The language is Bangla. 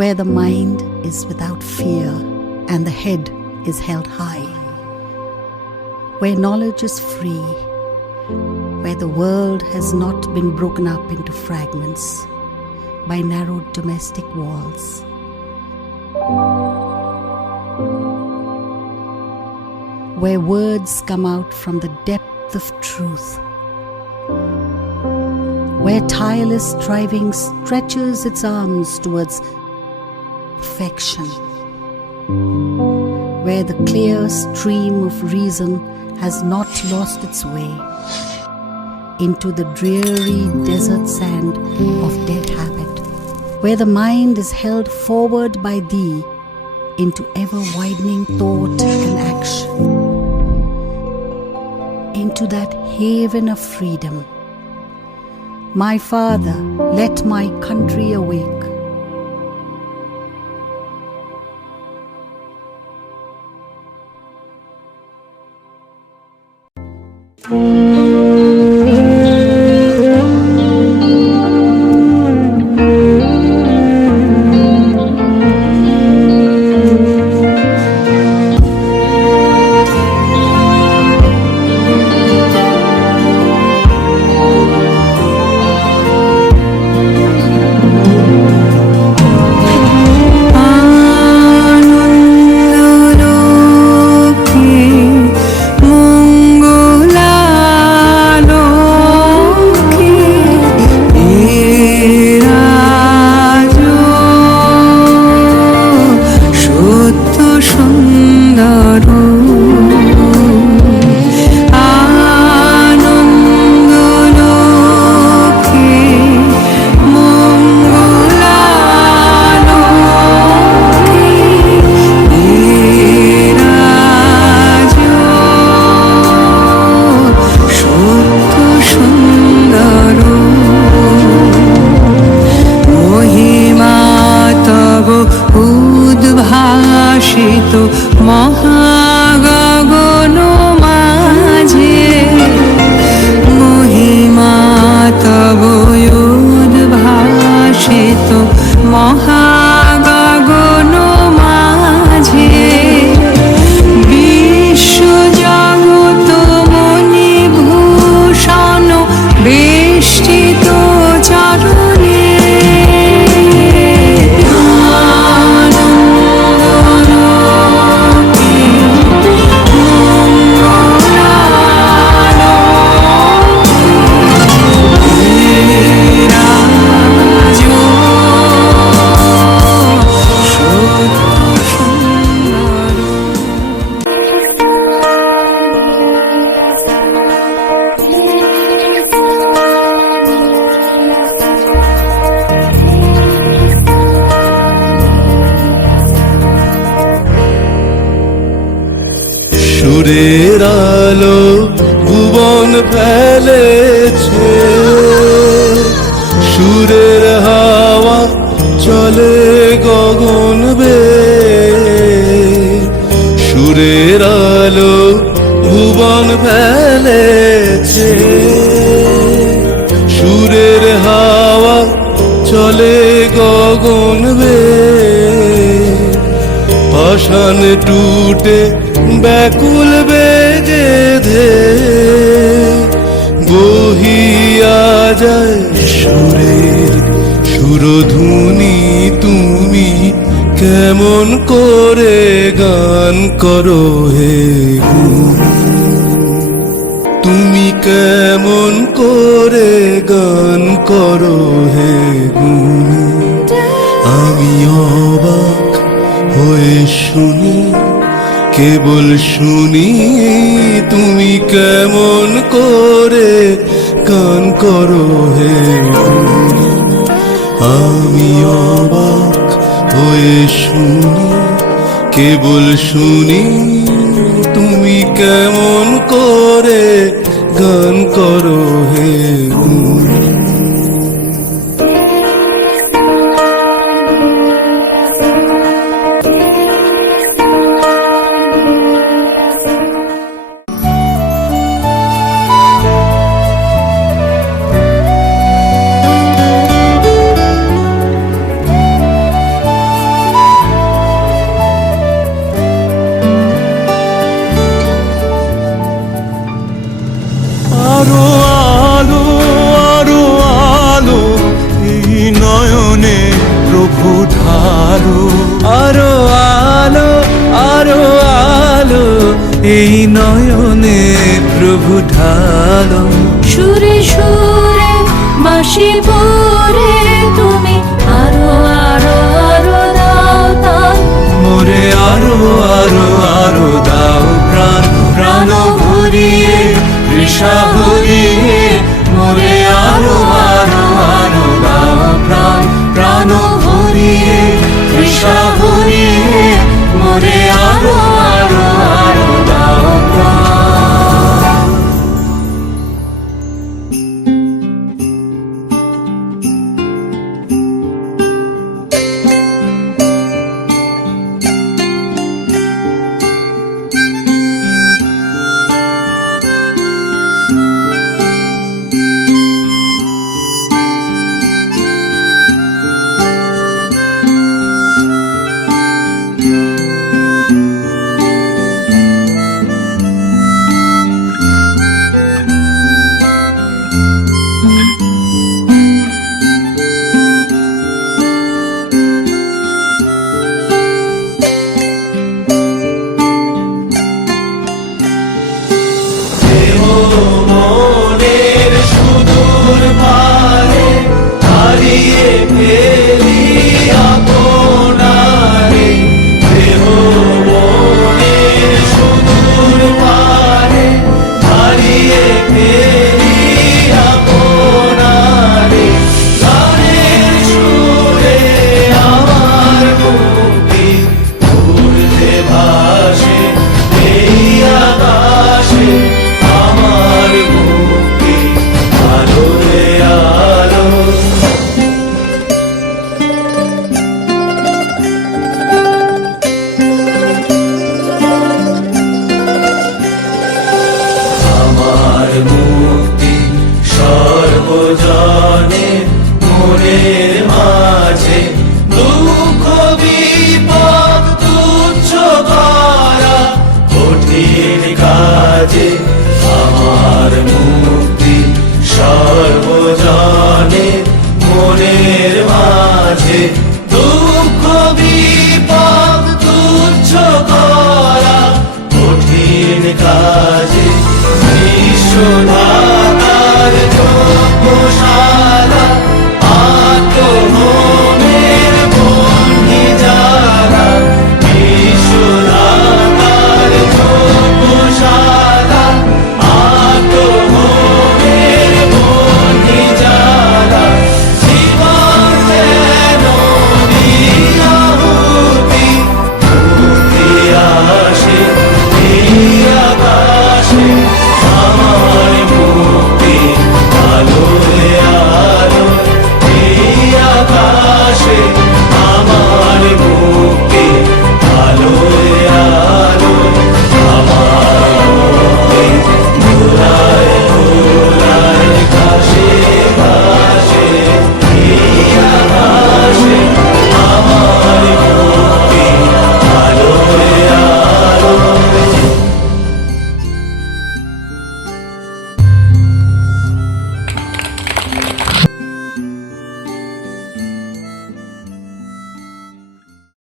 where the mind is without fear and the head is held high, where knowledge is free, where the world has not been broken up into fragments by narrow domestic walls. Where words come out from the depth of truth where tireless striving stretches its arms towards perfection, where the clear stream of reason has not lost its way into the dreary desert sand of dead habit, where the mind is held forward by thee into ever widening thought and action, into that haven of freedom. My Father, let my country awake. Oh. উদ্ভাসিত আলো ভুবন ফেলেছে। সুরের হাওয়া চলে গগন বে সুরের আলো ভুবন ফেলেছে। সুরের হাওয়া চলে গগন বে পাষাণ টুটে ব্যাকুল বেগে ধে বহিয়া যায় সুরের সুরধুনি তুমি কেমন করে গান করো হে। তুমি কেমন করে গান করো হে গুণ আমি অবাক হয়ে শুনি কেবল শুনি, তুমি কেমন করে কান করো হে। আমি অবাক হয়ে শুনি, কেবল শুনি, তুমি কেমন করে গান করো হে এই নয়নে প্রভু ঢাল সুরে সুরে মাসি বল সুদূর পারে হারিয়ে ফের কাজে বিশ্বদাতার চোখ